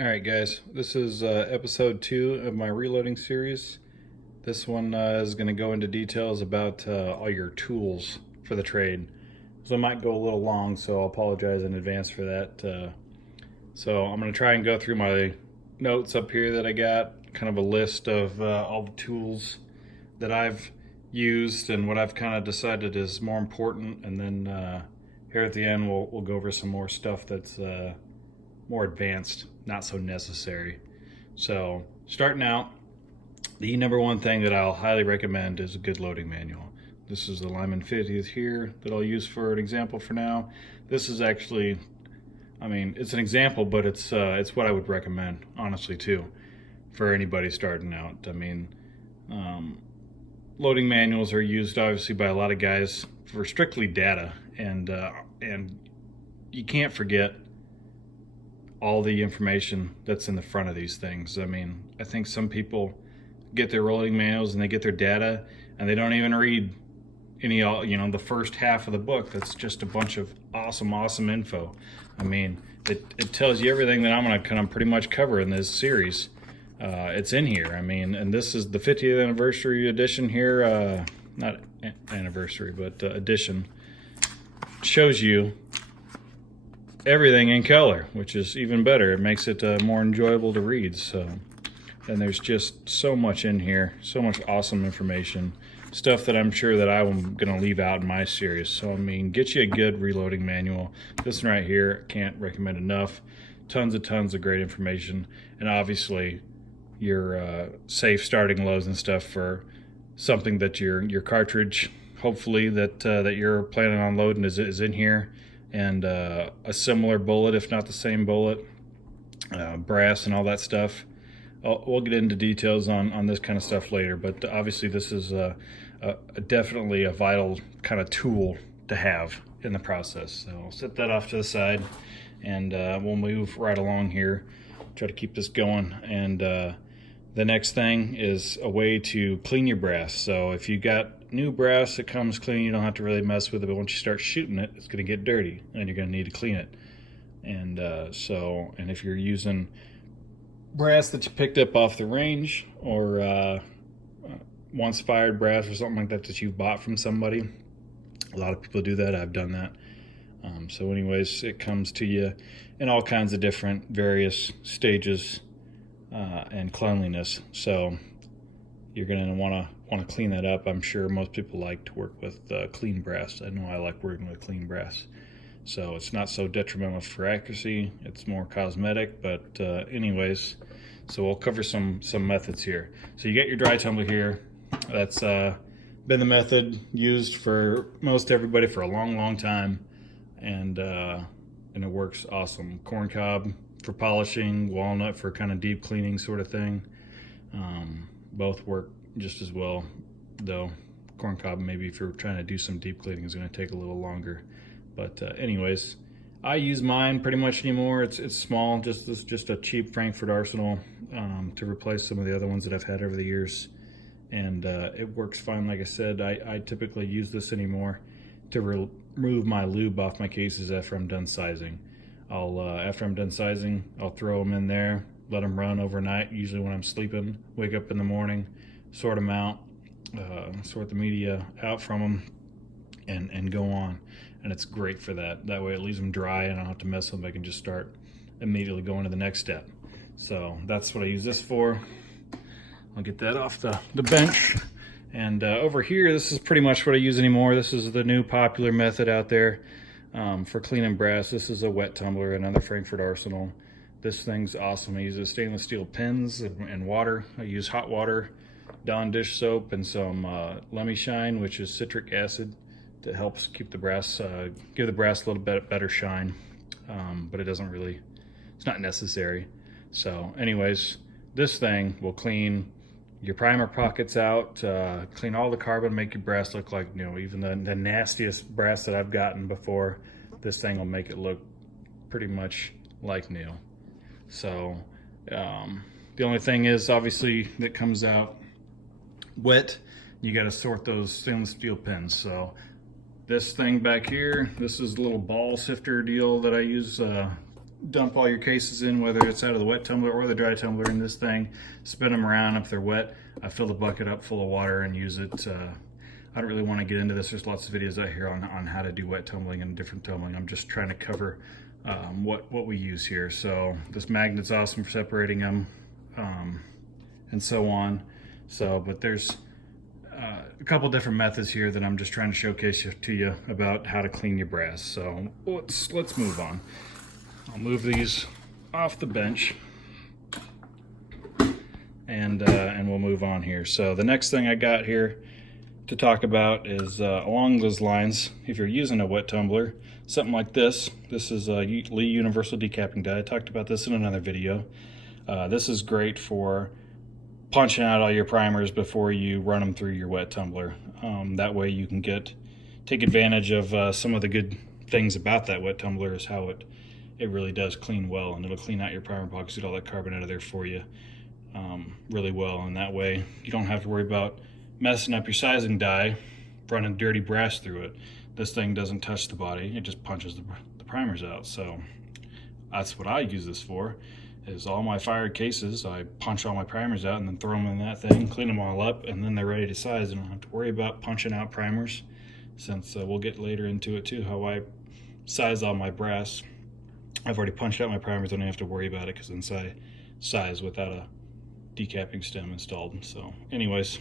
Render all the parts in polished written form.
All right, guys, this is episode 2 of my reloading series. This one is going to go into details about all your tools for the trade. So it might go a little long, so I'll apologize in advance for that. So I'm going to try and go through my notes up here that I got, kind of a list of all the tools that I've used and what I've kind of decided is more important. And then here at the end, we'll go over some more stuff that's more advanced, not so necessary. So, starting out, the number one thing that I'll highly recommend is a good loading manual. This is the Lyman 50th here that I'll use for an example for now. This is actually, I mean, it's an example, but it's what I would recommend, honestly, too, for anybody starting out. I mean, um, loading manuals are used obviously by a lot of guys for strictly data, and you can't forget all the information that's in the front of these things. I mean, I think some people get their rolling manuals and they get their data and they don't even read any, the first half of the book. That's just a bunch of awesome info. I mean, it tells you everything that I'm going to kind of pretty much cover in this series. It's in here. I mean, and this is the 50th anniversary edition here. Not anniversary, but edition. Shows you everything in color, which is even better. It makes it more enjoyable to read. So, and there's just so much in here, so much awesome information, stuff that I'm sure that I'm going to leave out in my series. So, I mean, get you a good reloading manual. This one right here, can't recommend enough. Tons of great information, and obviously your safe starting loads and stuff for something that your cartridge, hopefully that you're planning on loading is in here, and a similar bullet, if not the same bullet, brass and all that stuff. We'll get into details on this kind of stuff later, but obviously this is definitely a vital kind of tool to have in the process. So I'll set that off to the side, and we'll move right along here, try to keep this going. And the next thing is a way to clean your brass. So if you got new brass that comes clean, you don't have to really mess with it, but once you start shooting it, it's going to get dirty and you're going to need to clean it. And and if you're using brass that you picked up off the range, or once fired brass or something like that that you've bought from somebody, a lot of people do that. I've done that. So anyways, it comes to you in all kinds of different various stages and cleanliness. So you're going to want to clean that up. I'm sure most people like to work with clean brass. I know I like working with clean brass. So it's not so detrimental for accuracy. It's more cosmetic, but anyways, so we'll cover some methods here. So you get your dry tumbler here. That's been the method used for most everybody for a long time, and it works awesome. Corn cob for polishing, walnut for kind of deep cleaning sort of thing. Both work just as well, though corn cob, maybe if you're trying to do some deep cleaning, is going to take a little longer. But anyways, I use mine pretty much anymore. It's small, just a cheap Frankford Arsenal, to replace some of the other ones that I've had over the years, and it works fine. Like I said, I typically use this anymore to remove my lube off my cases after I'm done sizing. After I'm done sizing, I'll throw them in there, let them run overnight, usually when I'm sleeping, wake up in the morning, sort them out, sort the media out from them, and go on. And it's great for that. That way it leaves them dry and I don't have to mess with them. I can just start immediately going to the next step. So that's what I use this for. I'll get that off the bench. And over here, this is pretty much what I use anymore. This is the new popular method out there for cleaning brass. This is a wet tumbler, another Frankford Arsenal. This thing's awesome. I use stainless steel pins and water. I use hot water, Dawn dish soap, and some Lemmy Shine, which is citric acid, that helps keep the brass, give the brass a little bit better shine, but it's not necessary. So anyways, this thing will clean your primer pockets out, clean all the carbon, make your brass look like new. Even the nastiest brass that I've gotten before, this thing will make it look pretty much like new. So the only thing is, obviously, that comes out wet, you got to sort those stainless steel pins. So this thing back here, this is a little ball sifter deal that I use dump all your cases in, whether it's out of the wet tumbler or the dry tumbler in this thing, spin them around. If they're wet, I fill the bucket up full of water and use it. I don't really want to get into this. There's lots of videos out here on how to do wet tumbling and different tumbling. I'm just trying to cover what we use here. So this magnet's awesome for separating them, and so on. So, but there's a couple different methods here that I'm just trying to showcase to you about how to clean your brass. So let's move on. I'll move these off the bench, and we'll move on here. So the next thing I got here to talk about is along those lines. If you're using a wet tumbler, something like this. This is a Lee Universal Decapping Die. I talked about this in another video. This is great for punching out all your primers before you run them through your wet tumbler. That way you can take advantage of some of the good things about that wet tumbler is how it really does clean well, and it'll clean out your primer box, get all that carbon out of there for you really well, and that way you don't have to worry about messing up your sizing die, running dirty brass through it. This thing doesn't touch the body, it just punches the primers out. So that's what I use this for. Is all my fired cases, I punch all my primers out and then throw them in that thing, clean them all up, and then they're ready to size. I don't have to worry about punching out primers, since we'll get later into it too, how I size all my brass. I've already punched out my primers, I don't have to worry about it because then I size without a decapping stem installed. So anyways,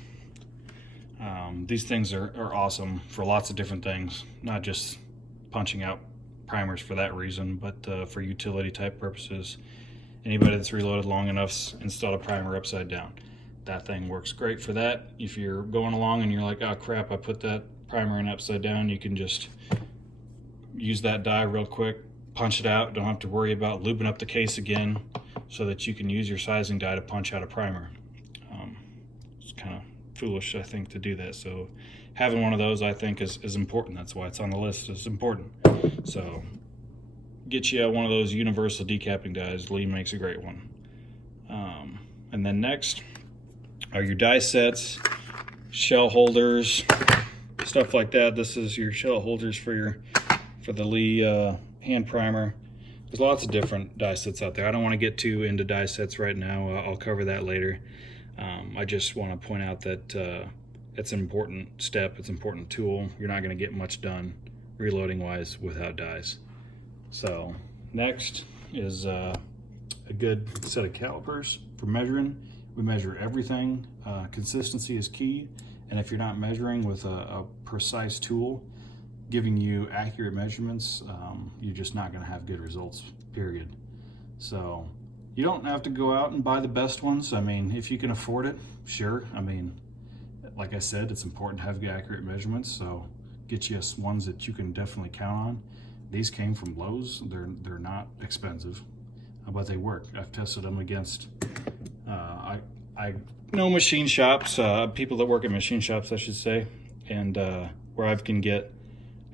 these things are awesome for lots of different things, not just punching out primers for that reason, but for utility type purposes. Anybody that's reloaded long enough's installed a primer upside down. That thing works great for that. If you're going along and you're like, oh crap, I put that primer in upside down, you can just use that die real quick, punch it out, don't have to worry about looping up the case again, so that you can use your sizing die to punch out a primer. It's kind of foolish, I think, to do that. So having one of those, I think, is important. That's why it's on the list. It's important. So get you one of those universal decapping dies. Lee makes a great one. And then next are your die sets, shell holders, stuff like that. This is your shell holders for the Lee hand primer. There's lots of different die sets out there. I don't want to get too into die sets right now. I'll cover that later. I just want to point out that it's an important step. It's an important tool. You're not going to get much done reloading wise without dies. So next is a good set of calipers for measuring. We measure everything. Consistency is key, and if you're not measuring with a precise tool giving you accurate measurements, you're just not going to have good results, period. So you don't have to go out and buy the best ones. I mean, if you can afford it, sure. I mean, like I said, it's important to have accurate measurements, so get you ones that you can definitely count on. These came from Lowe's. They're not expensive, but they work. I've tested them against, I know machine shops, people that work at machine shops, I should say, and where I can get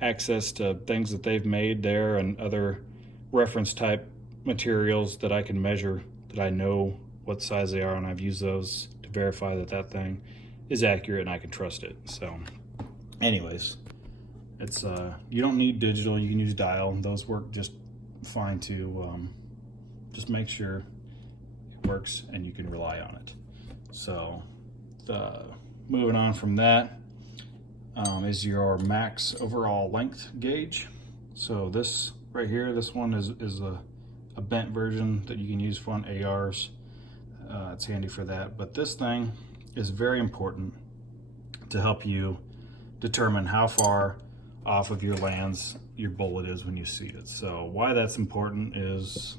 access to things that they've made there and other reference type materials that I can measure, that I know what size they are, and I've used those to verify that that thing is accurate and I can trust it. So anyways, it's you don't need digital, you can use dial. Those work just fine to just make sure it works and you can rely on it. So moving on from that is your max overall length gauge. So this right here, this one is a bent version that you can use for on ARs. It's handy for that, but this thing is very important to help you determine how far off of your lands your bullet is when you seat it. So why that's important is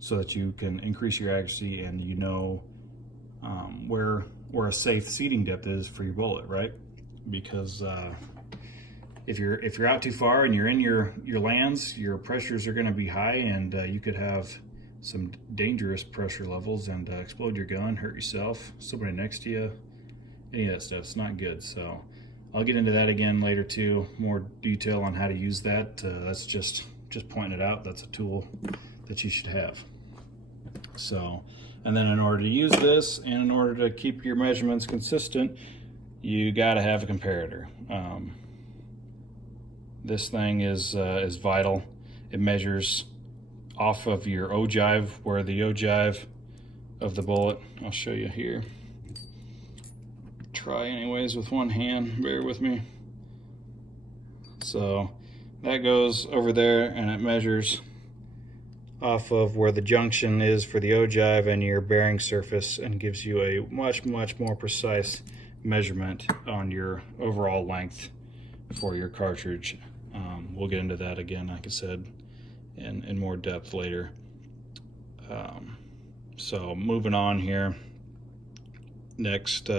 so that you can increase your accuracy and you know where a safe seating depth is for your bullet, right? Because if you're out too far and you're in your lands, your pressures are going to be high, and you could have some dangerous pressure levels and explode your gun, hurt yourself, somebody next to you, any of that stuff. It's not good. So I'll get into that again later too, more detail on how to use that. That's just pointing it out. That's a tool that you should have. So, and then in order to use this and in order to keep your measurements consistent, you got to have a comparator. This thing is vital. It measures off of your ogive, where the ogive of the bullet, I'll show you here. Try anyways with one hand, bear with me. So that goes over there and it measures off of where the junction is for the ogive and your bearing surface, and gives you a much more precise measurement on your overall length for your cartridge. We'll get into that again, like I said, in more depth later. So moving on here, next,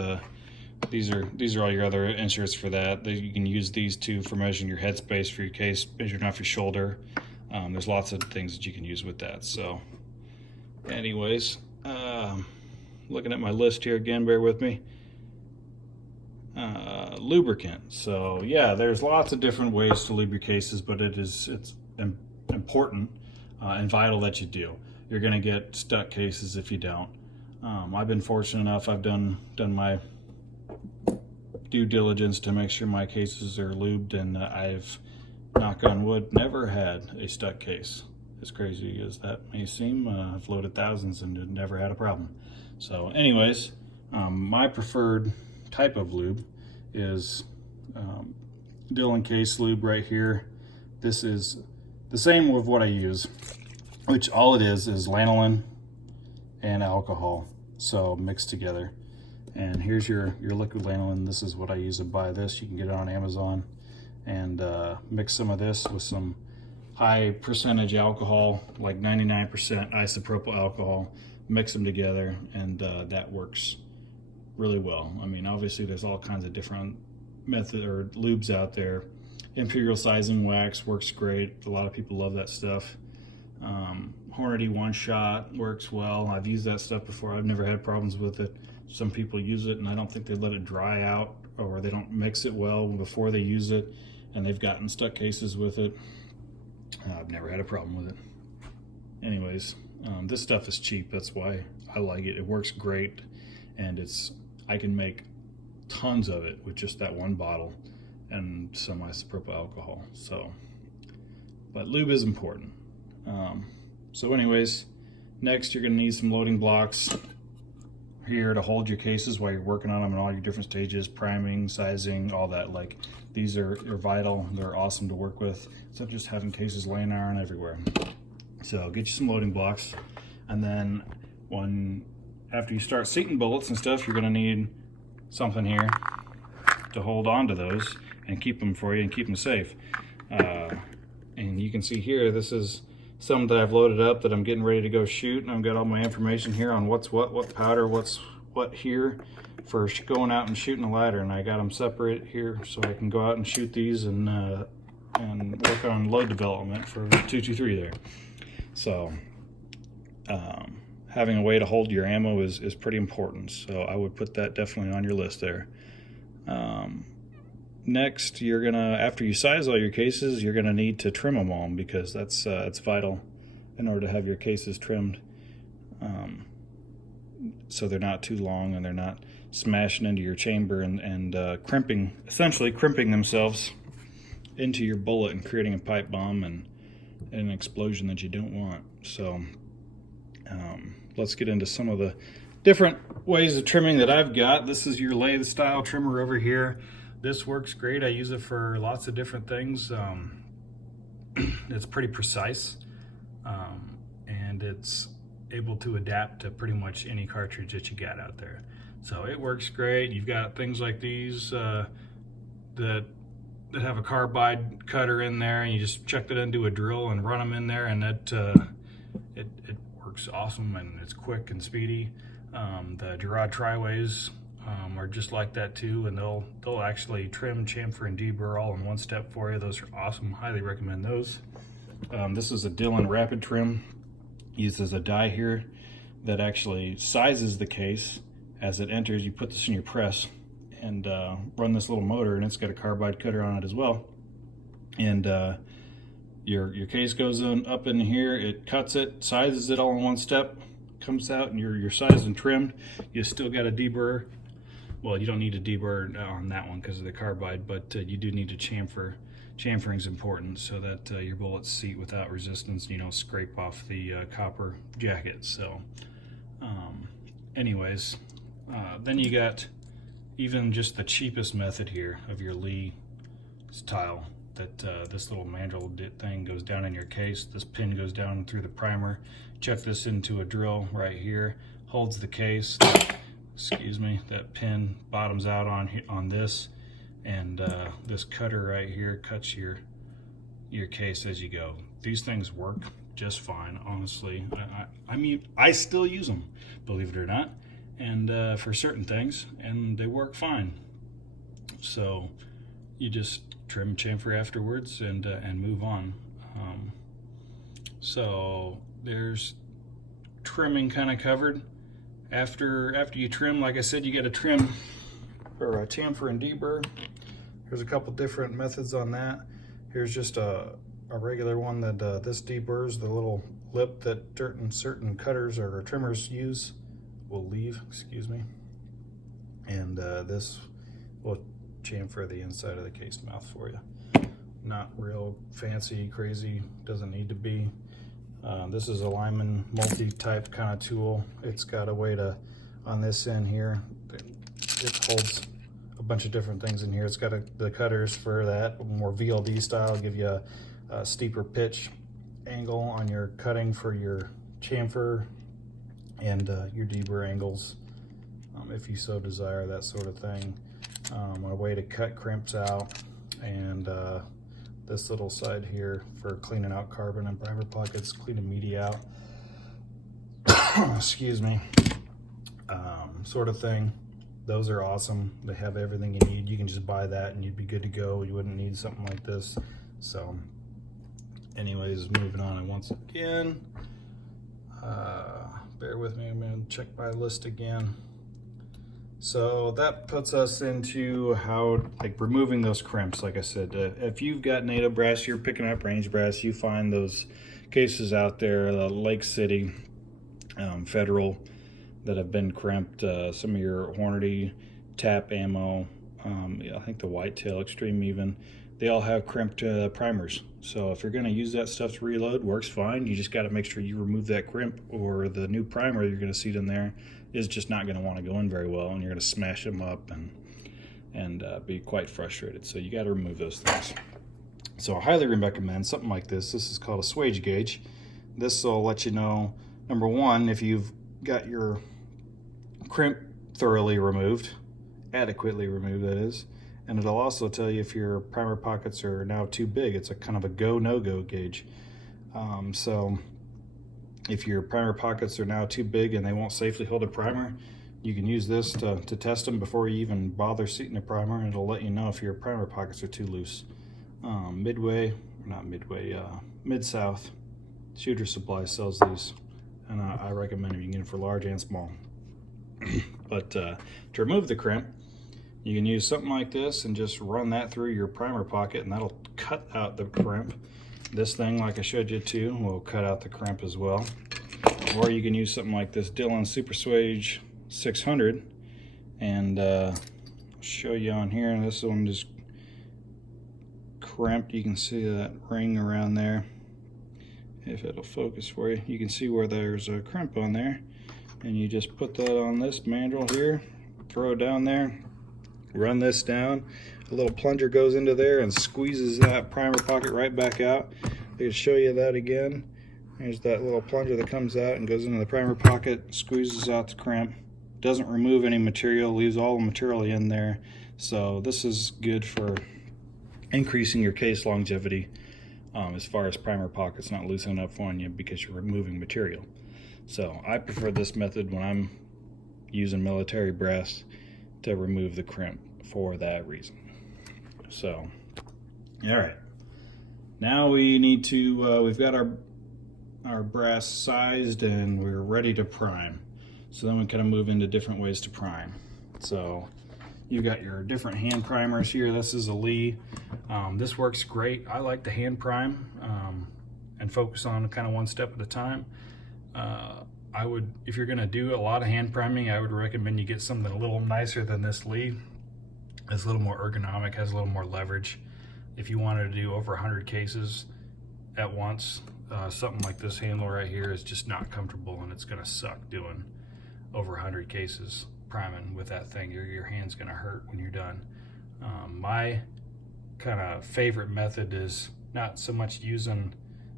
these are all your other inserts for that. You can use these two for measuring your headspace for your case, measuring off your shoulder. There's lots of things that you can use with that. So anyways, looking at my list here again, bear with me. Lubricant. So yeah, there's lots of different ways to lube your cases, but it's important and vital that you do. You're gonna get stuck cases if you don't. I've been fortunate enough, I've done my due diligence to make sure my cases are lubed, and I've, knock on wood, never had a stuck case. As crazy as that may seem, I've loaded thousands and never had a problem. So anyways, my preferred type of lube is Dillon Case Lube right here. This is the same with what I use, which all it is lanolin and alcohol, so mixed together. And here's your liquid lanolin. This is what I use to buy this. You can get it on Amazon. And mix some of this with some high percentage alcohol, like 99% isopropyl alcohol. Mix them together, and that works really well. I mean, obviously there's all kinds of different methods or lubes out there. Imperial Sizing Wax works great. A lot of people love that stuff. Hornady One Shot works well. I've used that stuff before. I've never had problems with it. Some people use it and I don't think they let it dry out, or they don't mix it well before they use it, and they've gotten stuck cases with it. I've never had a problem with it. Anyways, this stuff is cheap. That's why I like it. It works great, and I can make tons of it with just that one bottle and some isopropyl alcohol. So, but lube is important. So anyways, next you're gonna need some loading blocks here to hold your cases while you're working on them in all your different stages, priming, sizing, all that. Like, these are vital. They're awesome to work with, instead of just having cases laying around everywhere. So get you some loading blocks, and then after you start seating bullets and stuff, you're gonna need something here to hold on to those and keep them for you and keep them safe. And you can see here, this is some that I've loaded up that I'm getting ready to go shoot, and I've got all my information here on what's what powder, what's what here for going out and shooting a ladder, and I got them separate here so I can go out and shoot these and work on load development for 223 there. So having a way to hold your ammo is pretty important, so I would put that definitely on your list there. Next, you're gonna, after you size all your cases, you're gonna need to trim them all, because that's it's vital in order to have your cases trimmed, so they're not too long and they're not smashing into your chamber and essentially crimping themselves into your bullet and creating a pipe bomb and an explosion that you don't want. So let's get into some of the different ways of trimming that I've got. This is your lathe style trimmer over here. This works great. I use it for lots of different things. It's pretty precise, and it's able to adapt to pretty much any cartridge that you got out there. So it works great. You've got things like these that have a carbide cutter in there, and you just chuck it into a drill and run them in there, and it works awesome, and it's quick and speedy. The Girard Triways are just like that too, and they'll actually trim, chamfer, and deburr all in one step for you. Those are awesome. Highly recommend those. This is a Dillon Rapid Trim. Uses a die here that actually sizes the case as it enters. You put this in your press and run this little motor, and it's got a carbide cutter on it as well. And your case goes up in here, it cuts it, sizes it all in one step, comes out, and you're sized and trimmed. You still got a deburr. Well, you don't need a deburr on that one because of the carbide, but you do need to chamfer chamfering is important so that your bullets seat without resistance and you don't scrape off the copper jacket. So anyways, then you got even just the cheapest method here of your Lee style, that this little mandrel thing goes down in your case. This pin goes down through the primer. Chuck this into a drill right here, holds the case. Excuse me, that pin bottoms out on this, and this cutter right here cuts your case as you go. These things work just fine, honestly. I mean, I still use them, believe it or not, and for certain things, and they work fine. So you just trim chamfer afterwards and move on. So there's trimming kind of covered. After you trim, like I said, you got to trim or chamfer and deburr. There's a couple different methods on that. Here's just a regular one that this deburrs the little lip that certain cutters or trimmers will leave, excuse me. And this will chamfer the inside of the case mouth for you. Not real fancy, crazy, doesn't need to be. This is a Lyman multi-type kind of tool. It's got a way to, on this end here, it holds a bunch of different things in here. It's got the cutters for that, more VLD style, give you a steeper pitch angle on your cutting for your chamfer and your deburr angles, if you so desire, that sort of thing. A way to cut crimps out, and this little side here for cleaning out carbon and primer pockets, cleaning media out, excuse me, sort of thing. Those are awesome. They have everything you need. You can just buy that and you'd be good to go. You wouldn't need something like this. So anyways, moving on, and once again, bear with me, I'm going to check my list again. So that puts us into how, like, removing those crimps. Like I said, if you've got NATO brass, you're picking up range brass, you find those cases out there, Lake City, Federal, that have been crimped. Some of your Hornady, TAP ammo, I think the Whitetail Extreme even, they all have crimped primers. So if you're going to use that stuff to reload, works fine. You just got to make sure you remove that crimp, or the new primer you're going to seat in there is just not going to want to go in very well, and you're going to smash them up and be quite frustrated. So you got to remove those things. So I highly recommend something like this. This is called a swage gauge. This will let you know, number one, if you've got your crimp thoroughly removed, adequately removed that is, and it'll also tell you if your primer pockets are now too big. It's a kind of a go, no-go gauge. So if your primer pockets are now too big and they won't safely hold a primer, you can use this to test them before you even bother seating a primer, and it'll let you know if your primer pockets are too loose. Mid-South Shooter Supply sells these, and I recommend them. You can get them for large and small. But to remove the crimp, you can use something like this and just run that through your primer pocket, and that'll cut out the crimp. This thing, like I showed you too, will cut out the crimp as well. Or you can use something like this Dillon Super Swage 600, and I'll show you on here. This one just crimped. You can see that ring around there. If it'll focus for you, you can see where there's a crimp on there, and you just put that on this mandrel here, throw it down there, run this down. A little plunger goes into there and squeezes that primer pocket right back out. I can show you that again. There's that little plunger that comes out and goes into the primer pocket, squeezes out the crimp. Doesn't remove any material, leaves all the material in there. So this is good for increasing your case longevity as far as primer pockets not loosening up on you because you're removing material. So I prefer this method when I'm using military brass to remove the crimp for that reason. So, all right, now we need to, we've got our brass sized and we're ready to prime. So then we kind of move into different ways to prime. So you got your different hand primers here. This is a Lee. This works great. I like the hand prime and focus on kind of one step at a time. I would, if you're gonna do a lot of hand priming, I would recommend you get something a little nicer than this Lee. It's a little more ergonomic, has a little more leverage. if you wanted to do over 100 cases at once, something like this handle right here is just not comfortable, and it's gonna suck doing over 100 cases priming with that thing. Your hand's gonna hurt when you're done. My kind of favorite method is not so much using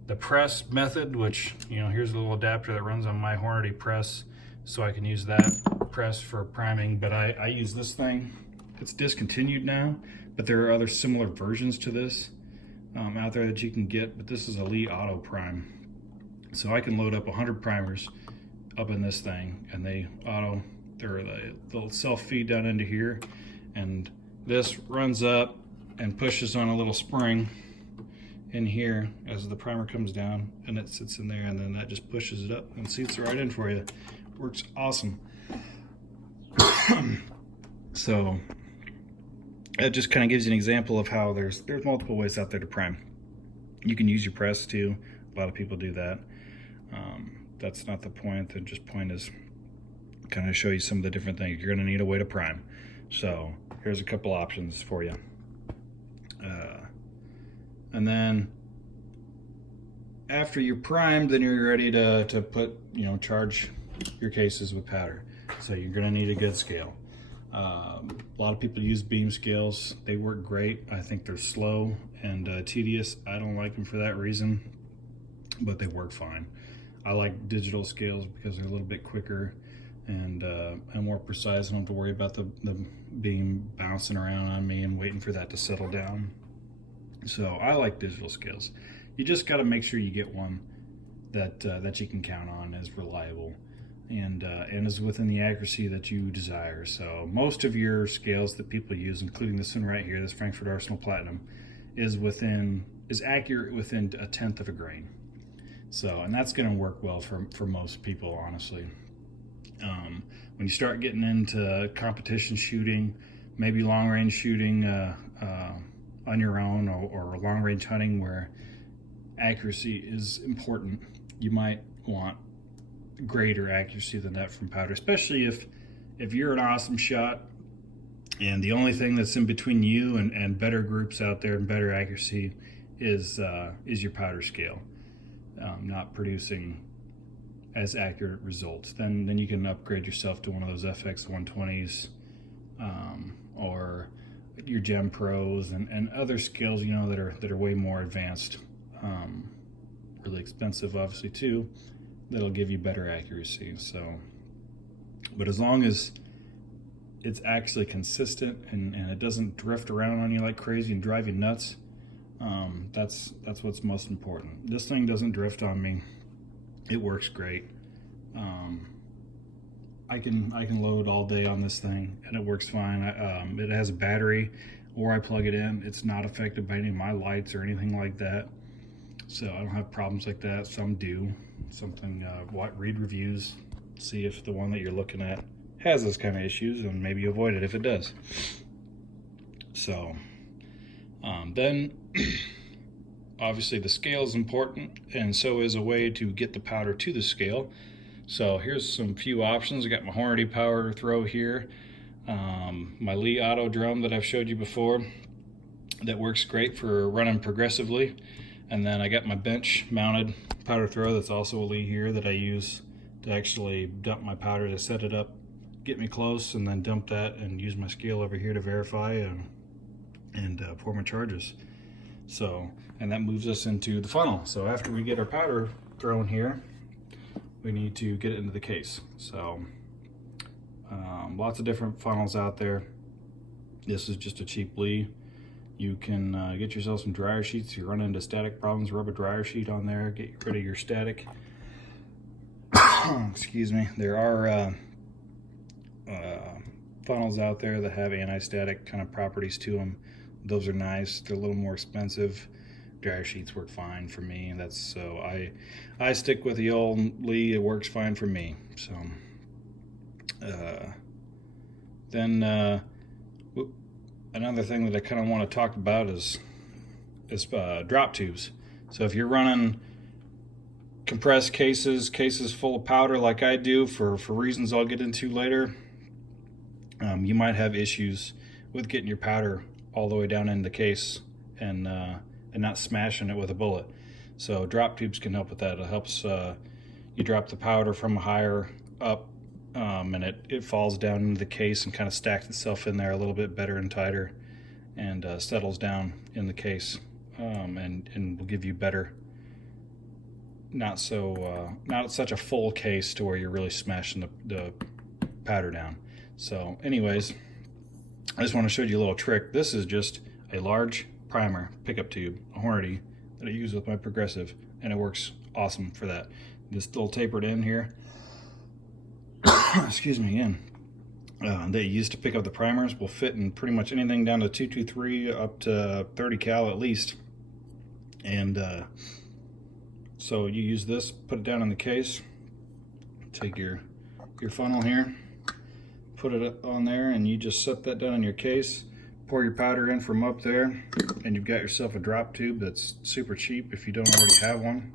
the press method, which, you know, here's a little adapter that runs on my Hornady press, so I can use that press for priming, but I use this thing. It's discontinued now, but there are other similar versions to this out there that you can get, but this is a Lee Auto Prime. So I can load up 100 primers up in this thing, and they'll self-feed down into here, and this runs up and pushes on a little spring in here as the primer comes down, and it sits in there, and then that just pushes it up and seats right in for you. Works awesome. So that just kind of gives you an example of how there's multiple ways out there to prime. You can use your press too. A lot of people do that. That's not the point. The point is kind of show you some of the different things. You're going to need a way to prime. So here's a couple options for you. And then after you're primed, then you're ready to put, charge your cases with powder. So you're going to need a good scale. A lot of people use beam scales. They work great. I think they're slow and tedious. I don't like them for that reason, but they work fine. I like digital scales because they're a little bit quicker and more precise. I don't have to worry about the beam bouncing around on me and waiting for that to settle down. So I like digital scales. You just got to make sure you get one that you can count on as reliable and is within the accuracy that you desire. So most of your scales that people use, including this one right here, this Frankford Arsenal Platinum, is accurate within 1/10 of a grain. So, and that's going to work well for most people, honestly. When you start getting into competition shooting, maybe long range shooting on your own, or long range hunting where accuracy is important, you might want greater accuracy than that from powder, especially if you're an awesome shot and the only thing that's in between you and better groups out there and better accuracy is your powder scale not producing as accurate results. Then you can upgrade yourself to one of those FX 120s or your Gem Pros and other scales, that are way more advanced, really expensive obviously too, that'll give you better accuracy. So, but as long as it's actually consistent and it doesn't drift around on you like crazy and drive you nuts, that's what's most important. This thing doesn't drift on me. It works great. I can load all day on this thing and it works fine. It has a battery, or I plug it in. It's not affected by any of my lights or anything like that. So I don't have problems like that. Some do. Read reviews, see if the one that you're looking at has those kind of issues, and maybe avoid it if it does. So then obviously the scale is important, and so is a way to get the powder to the scale. So here's some few options. I got my Hornady Power Throw here, my Lee Auto Drum that I've showed you before that works great for running progressively, and then I got my bench mounted powder throw that's also a Lee here that I use to actually dump my powder, to set it up, get me close, and then dump that and use my scale over here to verify and pour my charges. So, and that moves us into the funnel. So after we get our powder thrown here, we need to get it into the case. So lots of different funnels out there. This is just a cheap Lee. You can get yourself some dryer sheets. If you run into static problems, rub a dryer sheet on there, get rid of your static. Excuse me. There are funnels out there that have anti-static kind of properties to them. Those are nice. They're a little more expensive. Dryer sheets work fine for me. So I stick with the old Lee. It works fine for me. So then another thing that I kind of want to talk about is drop tubes. So if you're running compressed cases full of powder like I do for reasons I'll get into later, you might have issues with getting your powder all the way down in the case and not smashing it with a bullet. So drop tubes can help with that. It helps you drop the powder from higher up, and it falls down into the case and kind of stacks itself in there a little bit better and tighter, and settles down in the case, and will give you better, not such a full case to where you're really smashing the powder down. So anyways, I just want to show you a little trick. This is just a large primer pickup tube, a Hornady, that I use with my Progressive, and it works awesome for that. This little tapered end here, excuse me, they use to pick up the primers will fit in pretty much anything down to 223 up to 30 cal at least. And so you use this, put it down in the case, take your funnel here, put it on there, and you just set that down in your case, pour your powder in from up there, and you've got yourself a drop tube that's super cheap if you don't already have one,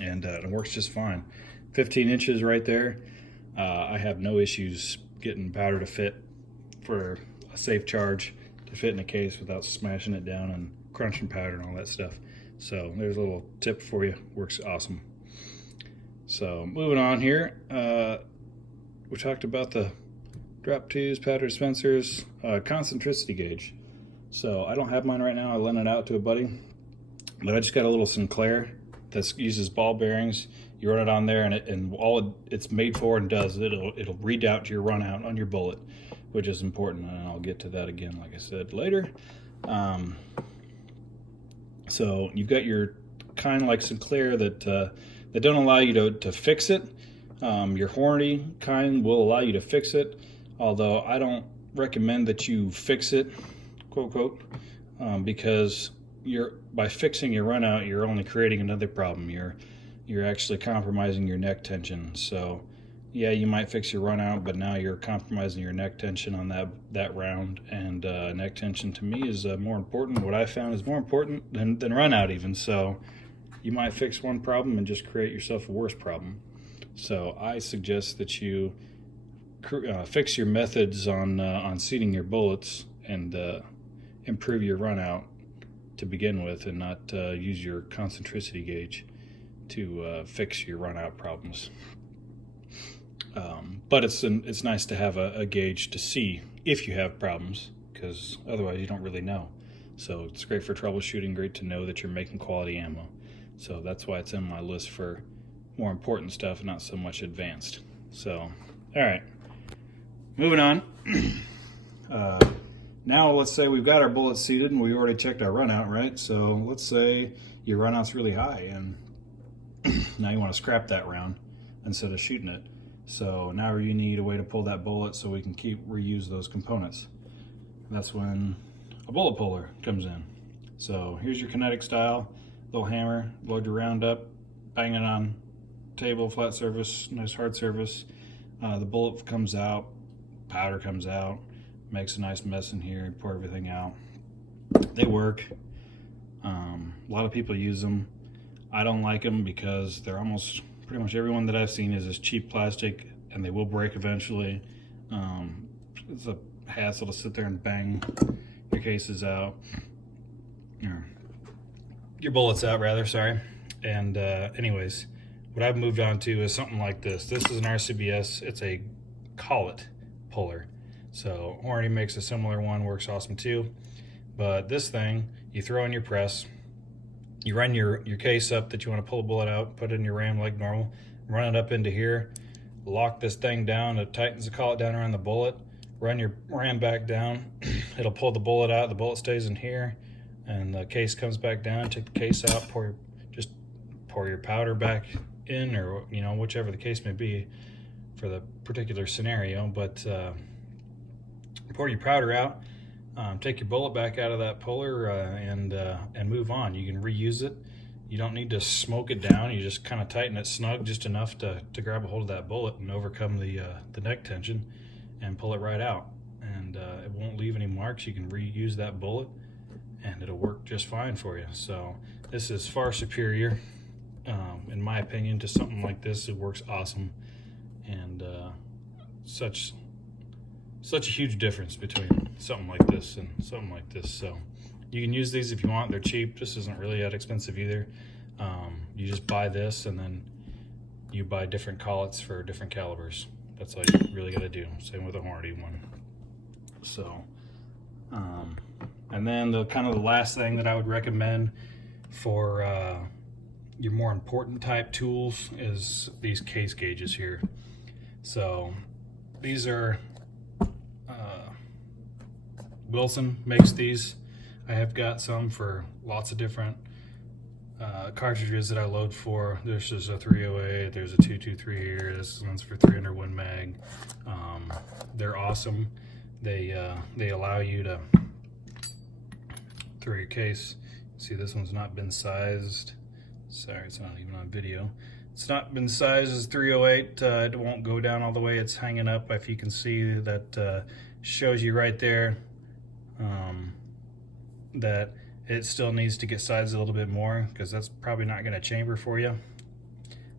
and it works just fine. 15 inches right there. I have no issues getting powder to fit for a safe charge to fit in a case without smashing it down and crunching powder and all that stuff. So there's a little tip for you. Works awesome. So moving on here, we talked about the drop tubes, powder dispensers, concentricity gauge. So I don't have mine right now. I lent it out to a buddy, but I just got a little Sinclair that uses ball bearings. You run it on there, and all it's made for and does, it'll read out your run out on your bullet, which is important, and I'll get to that again, like I said, later. So you've got your kind like Sinclair that don't allow you to fix it. Your Hornady kind will allow you to fix it, although I don't recommend that you fix it, quote quote, because by fixing your run out, you're only creating another problem. You're actually compromising your neck tension. So yeah, you might fix your run out, but now you're compromising your neck tension on that round, and neck tension to me is more important. What I found is more important than run out even. So you might fix one problem and just create yourself a worse problem. So I suggest that you fix your methods on seating your bullets and improve your run out to begin with, and not use your concentricity gauge to fix your run out problems. But it's nice to have a gauge to see if you have problems, because otherwise you don't really know. So it's great for troubleshooting, great to know that you're making quality ammo. So that's why it's in my list for more important stuff, not so much advanced. So, all right, moving on. Now let's say we've got our bullets seated and we already checked our run out, right? So let's say your run out's really high and now you want to scrap that round instead of shooting it. So now you need a way to pull that bullet so we can reuse those components. That's when a bullet puller comes in. So here's your kinetic style, little hammer, load your round up, bang it on table, flat surface, nice hard surface. The bullet comes out, powder comes out, makes a nice mess in here, pour everything out. They work. A lot of people use them. I don't like them because they're almost pretty much everyone that I've seen is this cheap plastic, and they will break eventually. It's a hassle to sit there and bang your cases out, your bullets out rather, sorry. And anyways, what I've moved on to is something like this. This is an RCBS. It's a collet puller. So Hornady makes a similar one, works awesome too. But this thing, you throw in your press, you run your case up that you want to pull a bullet out, put it in your ram like normal, run it up into here, lock this thing down, it tightens the collet down around the bullet, run your ram back down, it'll pull the bullet out, the bullet stays in here, and the case comes back down, take the case out, pour your powder back in, or whichever the case may be for the particular scenario. But pour your powder out, take your bullet back out of that puller, and move on. You can reuse it. You don't need to smoke it down. You just kind of tighten it snug just enough to grab a hold of that bullet and overcome the neck tension and pull it right out. And it won't leave any marks. You can reuse that bullet and it'll work just fine for you. So this is far superior, in my opinion, to something like this. It works awesome, and such a huge difference between something like this and something like this. So You can use these if you want. They're cheap. This isn't really that expensive either. You just buy this, and then you buy different collets for different calibers. That's all you really got to do. Same with a Hornady one. So, and then the kind of the last thing that I would recommend for your more important type tools is these case gauges here. So these are Wilson makes these. I have got some for lots of different cartridges that I load for. This is a 308, there's a 223 here, this one's for 300 Win Mag. They're awesome. They allow you to throw your case. See, this one's not been sized. Sorry, it's not even on video. It's not been sized as 308. It won't go down all the way. It's hanging up. If you can see that, shows you right there that it still needs to get sized a little bit more, because that's probably not going to chamber for you.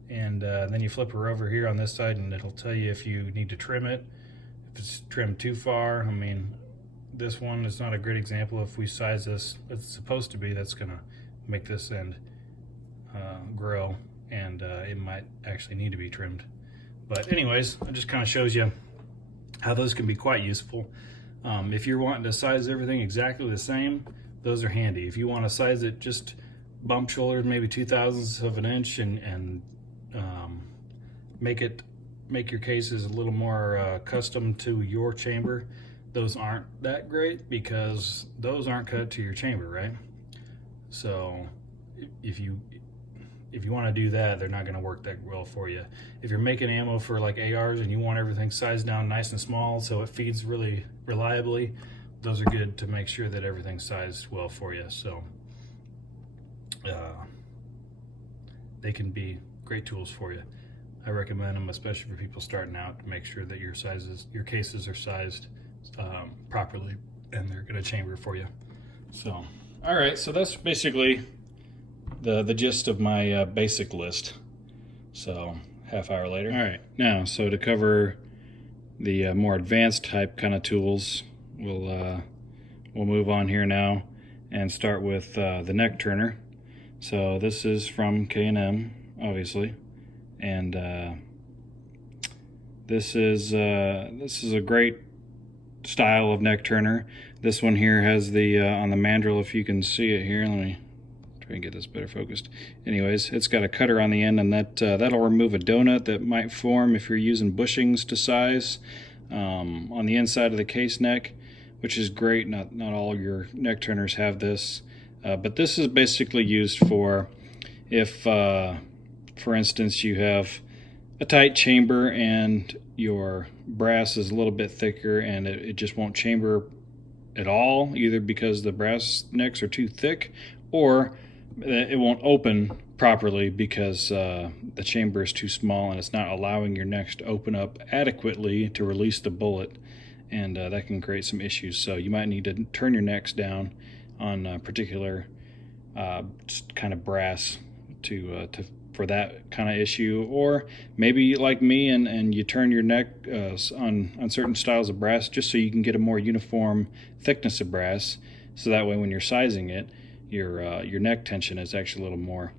And then you flip her over here on this side, and it'll tell you if you need to trim it, if it's trimmed too far. I mean, this one is not a great example. If we size this, it's supposed to be, that's going to make this end grow, and it might actually need to be trimmed. But anyways, it just kind of shows you how those can be quite useful. If you're wanting to size everything exactly the same, those are handy. If you want to size it just bump shoulders, maybe 2/1000ths of an inch, and make your cases a little more custom to your chamber, those aren't that great, because those aren't cut to your chamber, right? So if you want to do that, they're not going to work that well for you. If you're making ammo for like ARs and you want everything sized down nice and small so it feeds really reliably, those are good to make sure that everything's sized well for you. So they can be great tools for you. I recommend them, especially for people starting out, to make sure that your cases are sized properly and they're going to chamber for you. So, all right, so that's basically the gist of my basic list. So, half hour later. All right, now, so to cover the more advanced type kind of tools, we'll move on here now and start with the neck turner. So this is from K&M, obviously, and this is a great style of neck turner. This one here has the on the mandrel, if you can see it here. Let me try and get this better focused. Anyways, it's got a cutter on the end, and that'll remove a donut that might form if you're using bushings to size on the inside of the case neck, which is great. Not all your neck turners have this, but this is basically used for if, for instance, you have a tight chamber and your brass is a little bit thicker and it just won't chamber at all, either because the brass necks are too thick or it won't open properly because the chamber is too small and it's not allowing your necks to open up adequately to release the bullet, and that can create some issues. So you might need to turn your necks down on a particular kind of brass for that kind of issue, or maybe like me and you turn your neck on certain styles of brass just so you can get a more uniform thickness of brass, so that way when you're sizing it, your neck tension is actually a little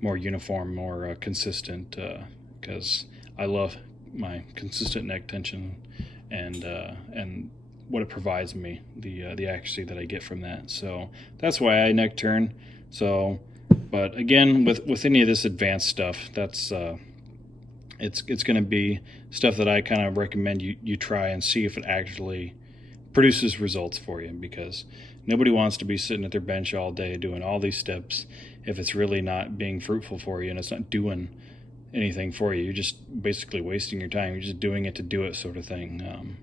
more uniform, more consistent, because I love my consistent neck tension and what it provides me, the accuracy that I get from that. So that's why I neck turn. So, but again, with any of this advanced stuff, that's it's going to be stuff that I kind of recommend you try and see if it actually produces results for you, because nobody wants to be sitting at their bench all day doing all these steps if it's really not being fruitful for you and it's not doing anything for you. You're just basically wasting your time. You're just doing it to do it, sort of thing.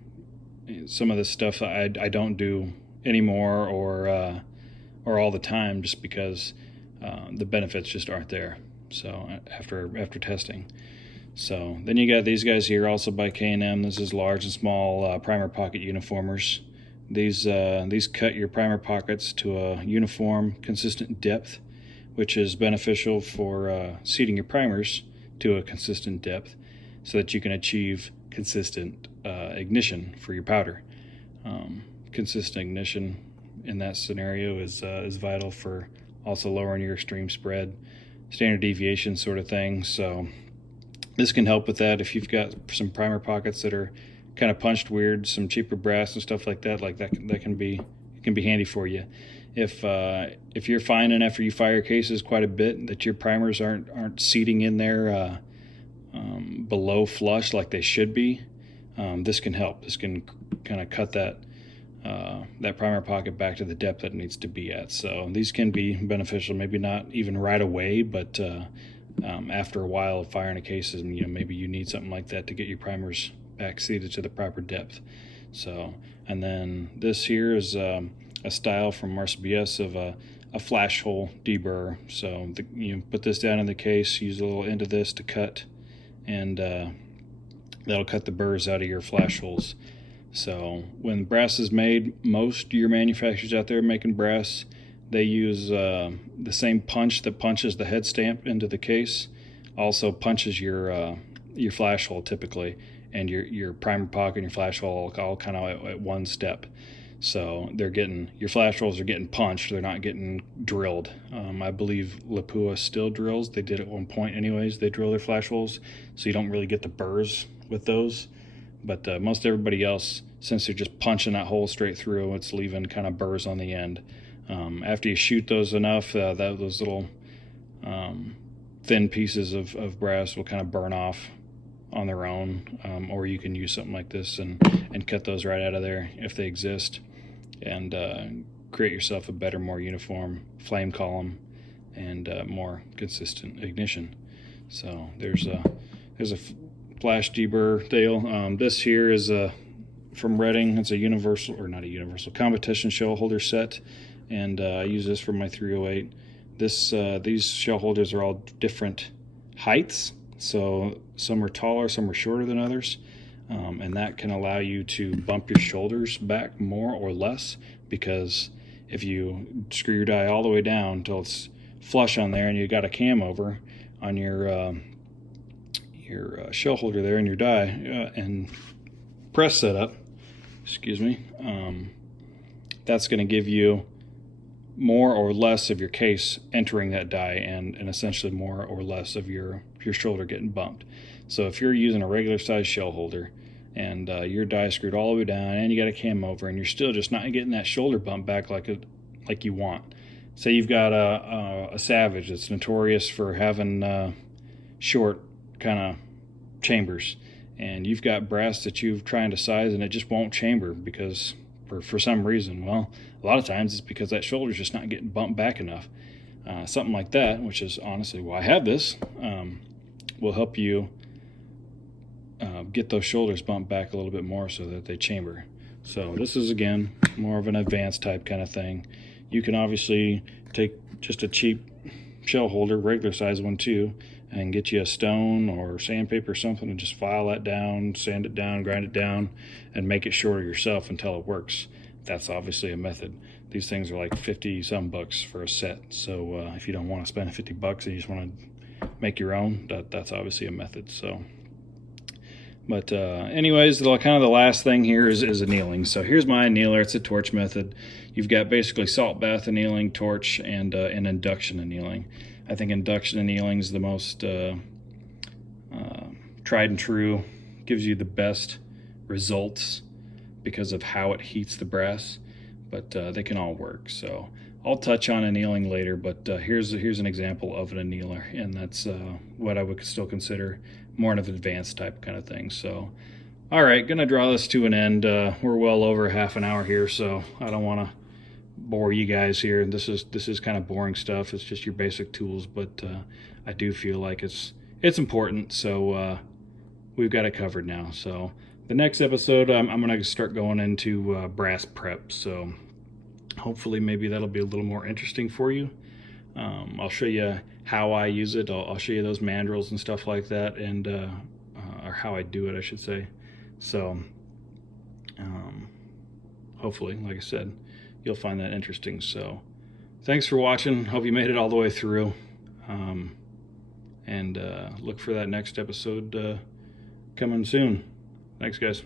Some of this stuff I don't do anymore or all the time, just because the benefits just aren't there. So after testing. So then you got these guys here, also by K&M. This is large and small primer pocket uniformers. These cut your primer pockets to a uniform, consistent depth, which is beneficial for seating your primers to a consistent depth, so that you can achieve consistent ignition for your powder. Consistent ignition in that scenario is vital for also lowering your extreme spread, standard deviation sort of thing. So this can help with that. If you've got some primer pockets that are kind of punched weird, some cheaper brass and stuff like that can be handy for you. If you're finding after you fire cases quite a bit that your primers aren't seating in there below flush like they should be, this can help. This can kind of cut that primer pocket back to the depth that it needs to be at. So these can be beneficial, maybe not even right away, but after a while of firing a case, maybe you need something like that to get your primers back seated to the proper depth. So, and then this here is a style from RCBS of a flash hole deburrer. So you put this down in the case, use a little end of this to cut, and that'll cut the burrs out of your flash holes. So when brass is made, most of your manufacturers out there making brass, they use the same punch that punches the head stamp into the case, also punches your flash hole typically, and your primer pocket and your flash hole all kind of at one step. So your flash holes are getting punched, they're not getting drilled. I believe Lapua still drills. They did at one point anyways. They drill their flash holes, so you don't really get the burrs with those. But most everybody else, since they're just punching that hole straight through, it's leaving kind of burrs on the end. After you shoot those enough, those little thin pieces of brass will kind of burn off on their own, or you can use something like this and cut those right out of there if they exist, and create yourself a better, more uniform flame column and more consistent ignition. So there's a flash deburr deal. This here is from Redding. It's a universal, or not a universal, competition shell holder set, and I use this for my 308. These shell holders are all different heights, so some are taller, some are shorter than others, and that can allow you to bump your shoulders back more or less, because if you screw your die all the way down until it's flush on there and you got a cam over on your shell holder there in your die and press setup, that's going to give you more or less of your case entering that die, and essentially more or less of your shoulder getting bumped. So if you're using a regular size shell holder and your die screwed all the way down and you got a cam over and you're still just not getting that shoulder bump back like you want. Say you've got a Savage that's notorious for having short kind of chambers, and you've got brass that you've trying to size and it just won't chamber because for some reason. Well, a lot of times it's because that shoulder's just not getting bumped back enough. Something like that, which is honestly why I have this, will help you get those shoulders bumped back a little bit more so that they chamber. So this is, again, more of an advanced type kind of thing. You can obviously take just a cheap shell holder, regular size one too, and get you a stone or sandpaper or something and just file that down, sand it down, grind it down, and make it shorter yourself until it works. That's obviously a method. These things are like 50 some bucks for a set. So if you don't want to spend 50 bucks and you just want to make your own, that's obviously a method. So, but anyways, kind of the last thing here is annealing. So here's my annealer. It's a torch method. You've got basically salt bath annealing, torch, and induction annealing. I think induction annealing is the most tried and true, gives you the best results because of how it heats the brass, but they can all work. So I'll touch on annealing later, but here's an example of an annealer, and that's what I would still consider more of an advanced type kind of thing. So, all right, gonna draw this to an end. We're well over half an hour here, so I don't want to bore you guys here. This is kind of boring stuff. It's just your basic tools, but I do feel like it's important, so we've got it covered now. So the next episode, I'm going to start going into brass prep, so hopefully maybe that'll be a little more interesting for you. I'll show you how I use it. I'll show you those mandrels and stuff like that, and or how I do it, I should say. So hopefully, like I said, you'll find that interesting. So thanks for watching. Hope you made it all the way through, and look for that next episode coming soon. Thanks, guys.